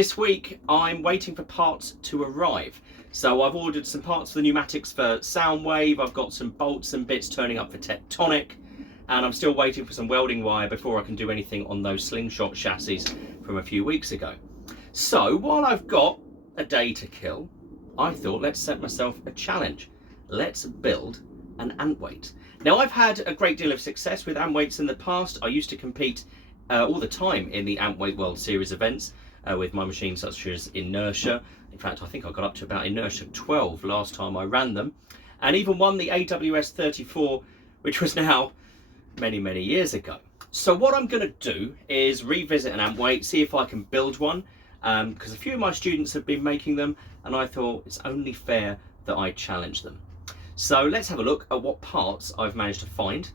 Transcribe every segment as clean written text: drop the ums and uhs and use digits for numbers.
This week I'm waiting for parts to arrive. So I've ordered some parts for the pneumatics for Soundwave, I've got some bolts and bits turning up for Tectonic, and I'm still waiting for some welding wire before I can do anything on those slingshot chassis from a few weeks ago. So while I've got a day to kill, I thought let's set myself a challenge. Let's build an Antweight. Now I've had a great deal of success with Antweights in the past. I used to compete all the time in the Antweight World Series events with my machines such as Inertia. In fact, I think I got up to about Inertia 12 last time I ran them, and even won the AWS 34, which was now many years ago. So what I'm going to do is revisit an Antweight, see if I can build one, because a few of my students have been making them, and I thought it's only fair that I challenge them. So let's have a look at what parts I've managed to find,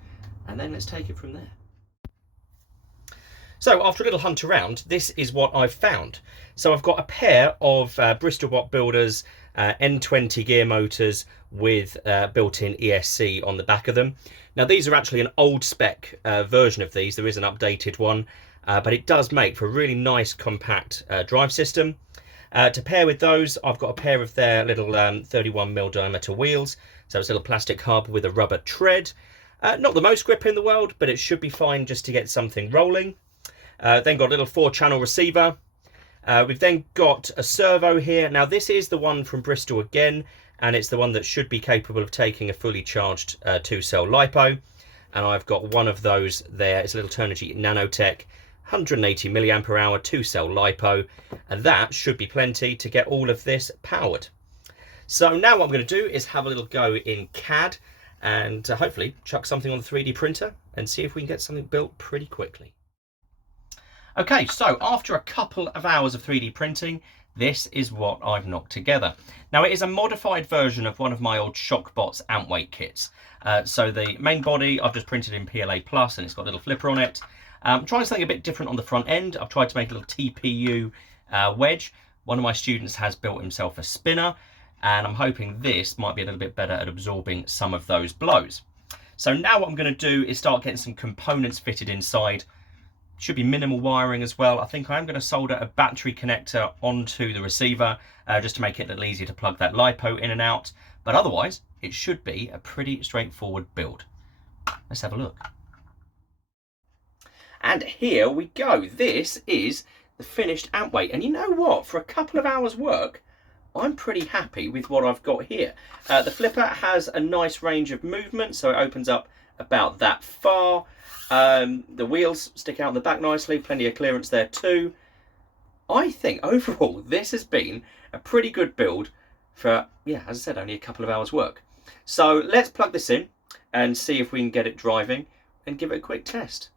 and then let's take it from there. So after a little hunt around, this is what I've found. So I've got a pair of Bristol Bot Builders N20 gear motors with built-in ESC on the back of them. Now these are actually an old spec version of these. There is an updated one, but it does make for a really nice compact drive system. To pair with those, I've got a pair of their little 31mm diameter wheels. So it's a little plastic hub with a rubber tread. Not the most grip in the world, but it should be fine just to get something rolling. Then got a little 4-channel receiver. We've then got a servo here. Now this is the one from Bristol again, and it's the one that should be capable of taking a fully charged 2-cell LiPo. And I've got one of those there. It's a little Turnigy Nanotech 180 milliamp hour 2-cell LiPo, and that should be plenty to get all of this powered. So now what I'm going to do is have a little go in CAD and hopefully chuck something on the 3D printer and see if we can get something built pretty quickly. Okay, so after a couple of hours of 3D printing, this is what I've knocked together. Now it is a modified version of one of my old Shockbots Antweight kits. So the main body I've just printed in PLA Plus, and it's got a little flipper on it. I'm trying something a bit different on the front end. I've tried to make a little TPU wedge. One of my students has built himself a spinner, and I'm hoping this might be a little bit better at absorbing some of those blows. So now what I'm going to do is start getting some components fitted inside. Should be minimal wiring as well. I think I am going to solder a battery connector onto the receiver just to make it a little easier to plug that LiPo in and out. But otherwise, it should be a pretty straightforward build. Let's have a look. And here we go. This is the finished Antweight. And you know what? For a couple of hours work, I'm pretty happy with what I've got here. The flipper has a nice range of movement, so it opens up about that far. The wheels stick out in the back nicely, plenty of clearance there too. I think overall this has been a pretty good build for, yeah, as I said, only a couple of hours work. So let's plug this in and see if we can get it driving and give it a quick test.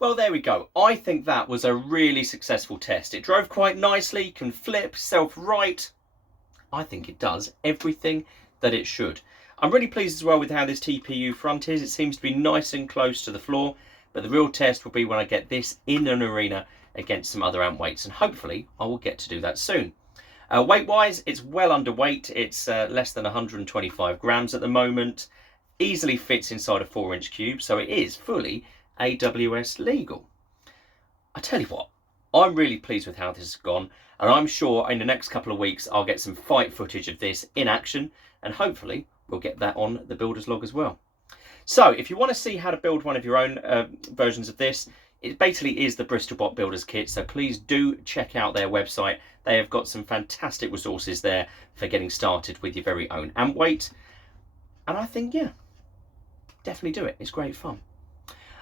Well, there we go. I think that was a really successful test. It drove quite nicely, can flip, self-right. I think it does everything that it should. I'm really pleased as well with how this TPU front is. It seems to be nice and close to the floor, but the real test will be when I get this in an arena against some other Antweights, and hopefully I will get to do that soon. Weight-wise, it's well underweight. It's less than 125 grams at the moment. Easily fits inside a 4-inch cube, so it is fully AWS legal. I tell you what, I'm really pleased with how this has gone, and I'm sure in the next couple of weeks I'll get some fight footage of this in action, and hopefully we'll get that on the builder's log as well. So if you want to see how to build one of your own versions of this, it basically is the Bristol Bot Builders kit, so please do check out their website. They have got some fantastic resources there for getting started with your very own Antweight, and I think, yeah, definitely do it. It's great fun.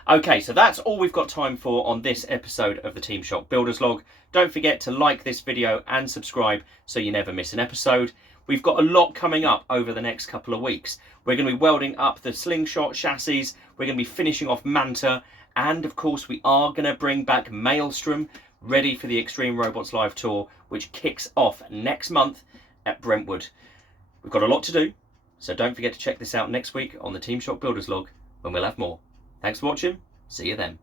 Okay, so that's all we've got time for on this episode of the Team Shock Builders Log. Don't forget to like this video and subscribe so you never miss an episode. We've got a lot coming up over the next couple of weeks. We're going to be welding up the Slingshot chassis, we're going to be finishing off Manta, and of course we are going to bring back Maelstrom, ready for the Extreme Robots Live Tour, which kicks off next month at Brentwood. We've got a lot to do, so don't forget to check this out next week on the Team Shock Builders Log when we'll have more. Thanks for watching. See you then.